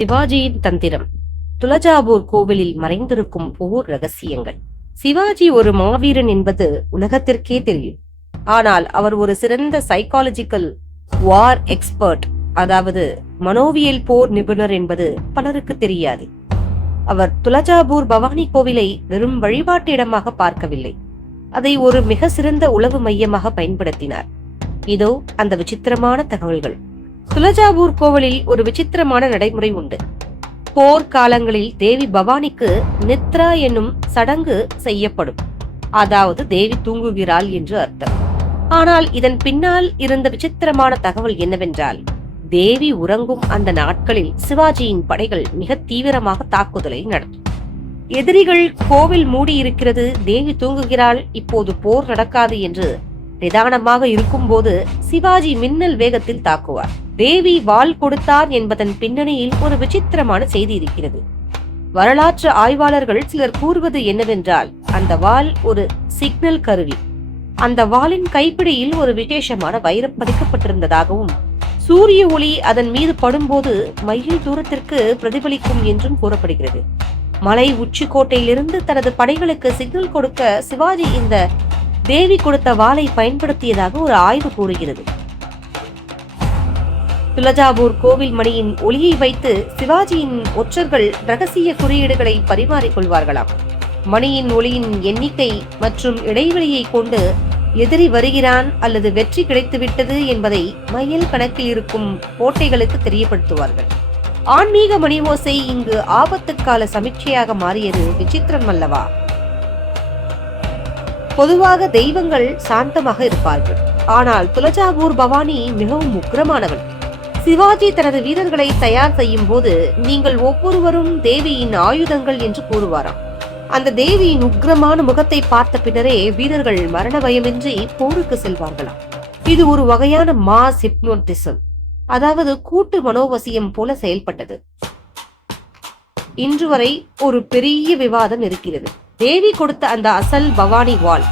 சிவாஜியின் தந்திரம். துலஜாபூர் கோவிலில் மறைந்திருக்கும் போர் ரகசியங்கள். சிவாஜி ஒரு மாவீரன் என்பது உலகத்திற்கே தெரியும். ஆனால் அவர் ஒரு சிறந்த சைக்காலஜிக்கல் வார் எக்ஸ்பர்ட் அதாவது மனோவியல் போர் நிபுணர் என்பது பலருக்கு தெரியாது. அவர் துலஜாபூர் பவானி கோவிலை வெறும் வழிபாட்டு இடமாக பார்க்கவில்லை. அதை ஒரு மிக சிறந்த உளவு மையமாக பயன்படுத்தினார். இதோ அந்த விசித்திரமான தகவல்கள். துலஜாபூர் கோவிலில் ஒரு விசித்திரமான நடைமுறை உண்டு. போர் காலங்களில் தேவி பவானிக்கு நித்ரா என்னும் சடங்கு செய்யப்படும். அதாவது தேவி தூங்குகிறாள் என்று அர்த்தம். ஆனால் இதன் பின்னால் இருந்த விசித்திரமான தகவல் என்னவென்றால் தேவி உறங்கும் அந்த நாட்களில் சிவாஜியின் படைகள் மிக தீவிரமாக தாக்குதலை நடத்தும். எதிரிகள் கோவில் மூடி இருக்கிறது தேவி தூங்குகிறாள் இப்போது போர் நடக்காது என்று நிதானமாக இருக்கும்போது சிவாஜி மின்னல் வேகத்தில் தாக்குவார். தேவி வாள் கொடுத்தார் என்பதன் பின்னணியில் ஒரு விசித்திரமான செய்தி இருக்கிறது. வரலாற்று ஆய்வாளர்கள் சிலர் கூறுவது என்னவென்றால் அந்த வால் ஒரு சிக்னல் கருவி. அந்த வாளின் கைப்பிடியில் ஒரு விசேஷமான வைரம் பதிக்கப்பட்டிருந்ததாகவும் சூரிய ஒளி அதன் மீது படும்போது மயில் தூரத்திற்கு பிரதிபலிக்கும் என்றும் கூறப்படுகிறது. மலை உச்சிக்கோட்டையிலிருந்து தனது படைகளுக்கு சிக்னல் கொடுக்க சிவாஜி இந்த தேவி கொடுத்த வாளை பயன்படுத்தியதாக ஒரு ஆய்வு கூறுகிறது. துலஜாபூர் கோவில் மணியின் ஒளியை வைத்து சிவாஜியின் ஒற்றர்கள் ரகசிய குறியீடுகளை பரிமாறிக்கொள்வார்களாம் மணியின் ஒளியின் எண்ணிக்கை மற்றும் இடைவெளியை கொண்டு எதிரி வருகிறான் அல்லது வெற்றி கிடைத்துவிட்டது என்பதை மயில் கணக்கில் இருக்கும் கோட்டைகளுக்கு தெரியப்படுத்துவார்கள். ஆன்மீக மணி ஓசை இங்கு ஆபத்துக்கால சமீட்சையாக மாறியது விசித்திரம் அல்லவா? பொதுவாக தெய்வங்கள் சாந்தமாக இருப்பார்கள். ஆனால் துலஜாபூர் பவானி மிகவும் உக்கிரமானவன். சிவாஜி தனது வீரர்களை தயார் செய்யும் போது நீங்கள் ஒவ்வொருவரும் தேவியின் ஆயுதங்கள் என்று கூறுவாராம். அந்த தேவியின் உக்கிரமான முகத்தை பார்த்த பின்னரே வீரர்கள் மரண பயமின்றி போருக்கு செல்வார்களாம். இது ஒரு வகையான மாஸ் ஹிப்னோட்டிசம் அதாவது கூட்டு மனோவசியம் போல செயல்பட்டது. இன்று வரை ஒரு பெரிய விவாதம் இருக்கிறது. தேவி கொடுத்த அந்த அசல் பவானி வால்.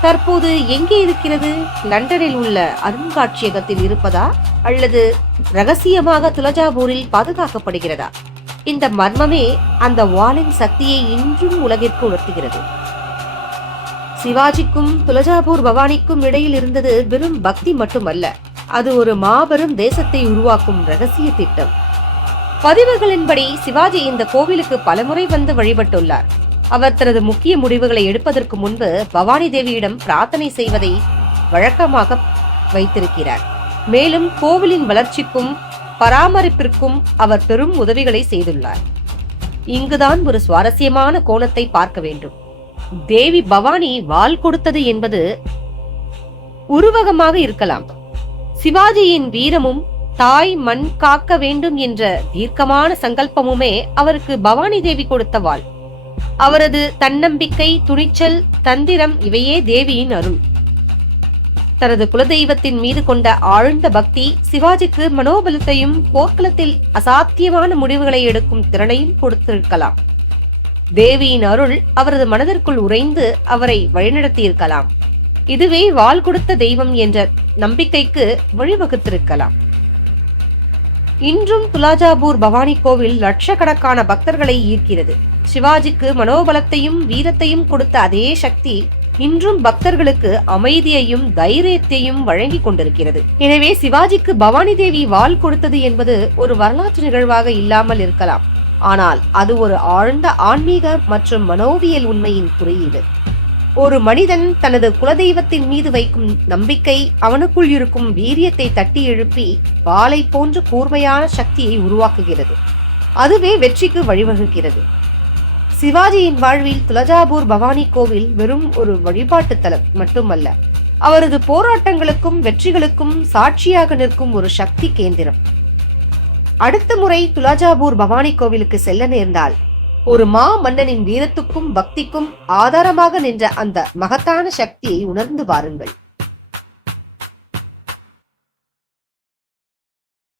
தற்போது எங்கே இருக்கிறது? லண்டனில் உள்ள அருங்காட்சியகத்தில் இருப்பதா? அல்லது ரகசியமாக துலஜாபூரில் பாதுகாக்கப்படுகிறதா? இந்த மர்மமே அந்த வாளின் சக்தியை இன்றும் உலகிற்கு உணர்த்துகிறது. சிவாஜிக்கும் துலஜாபூர் பவானிக்கும் இடையில் இருந்தது வெறும் பக்தி மட்டுமல்ல. அது ஒரு மாபெரும் தேசத்தை உருவாக்கும் ரகசிய திட்டம். பதிவுகளின்படி சிவாஜி இந்த கோவிலுக்கு பலமுறை வந்து வழிபட்டுள்ளார். அவர் தனது முக்கிய முடிவுகளை எடுப்பதற்கு முன்பு பவானி தேவியிடம் பிரார்த்தனை செய்வதை வழக்கமாக வைத்திருக்கிறார். மேலும் கோவிலின் வளர்ச்சிக்கும் பராமரிப்பிற்கும் அவர் பெரும் உதவிகளை செய்துள்ளார். இங்குதான் ஒரு சுவாரஸ்யமான கோணத்தை பார்க்க வேண்டும். தேவி பவானி வாள் கொடுத்தது என்பது உருவகமாக இருக்கலாம். சிவாஜியின் வீரமும் தாய் மண் காக்க வேண்டும் என்ற தீர்க்கமான சங்கல்பமுமே அவருக்கு பவானி தேவி கொடுத்த வாள். அவரது தன்னம்பிக்கை துணிச்சல் தந்திரம் இவையே தேவியின் அருள். தனது குலதெய்வத்தின் மீது கொண்ட ஆழ்ந்த பக்தி சிவாஜிக்கு மனோபலத்தையும் போர்க்களத்தில் அசாத்தியமான முடிவுகளை எடுக்கும் திறனையும் கொடுத்திருக்கலாம் தேவியின் அருள் அவரது மனதிற்குள் உறைந்து அவரை வழிநடத்தியிருக்கலாம். இதுவே வாள் கொடுத்த தெய்வம் என்ற நம்பிக்கைக்கு வழிவகுத்திருக்கலாம். இன்றும் துலாஜாபூர் பவானி கோவில் லட்சக்கணக்கான பக்தர்களை ஈர்க்கிறது. சிவாஜிக்கு மனோபலத்தையும் வீரத்தையும் கொடுத்த அதே சக்தி இன்றும் பக்தர்களுக்கு அமைதியையும் தைரியத்தையும் வழங்கி கொண்டிருக்கிறது. எனவே சிவாஜிக்கு பவானி தேவி வாள் கொடுத்தது என்பது ஒரு வரலாற்று நிகழ்வாக இல்லாமல் இருக்கலாம். ஆனால் அது ஒரு ஆழ்ந்த ஆன்மீக மற்றும் மனோவியல் உண்மையின் குறியீடு. ஒரு மனிதன் தனது குலதெய்வத்தின் மீது வைக்கும் நம்பிக்கை அவனுக்குள் இருக்கும் வீரியத்தை தட்டி எழுப்பி வாளை போன்ற கூர்மையான சக்தியை உருவாக்குகிறது. அதுவே வெற்றிக்கு வழிவகுக்கிறது. சிவாஜியின் வாழ்வில் துலஜாபூர் பவானி கோவில் வெறும் ஒரு வழிபாட்டு தலம் மட்டுமல்ல. அவரது போராட்டங்களுக்கும் வெற்றிகளுக்கும் சாட்சியாக நிற்கும் ஒரு சக்தி கேந்திரம். அடுத்த முறை துலாஜாபூர் பவானி கோவிலுக்கு செல்ல நேர்ந்தால் ஒரு மா மன்னனின் வீரத்துக்கும் பக்திக்கும் ஆதாரமாக நின்ற அந்த மகத்தான சக்தியை உணர்ந்து வாருங்கள்.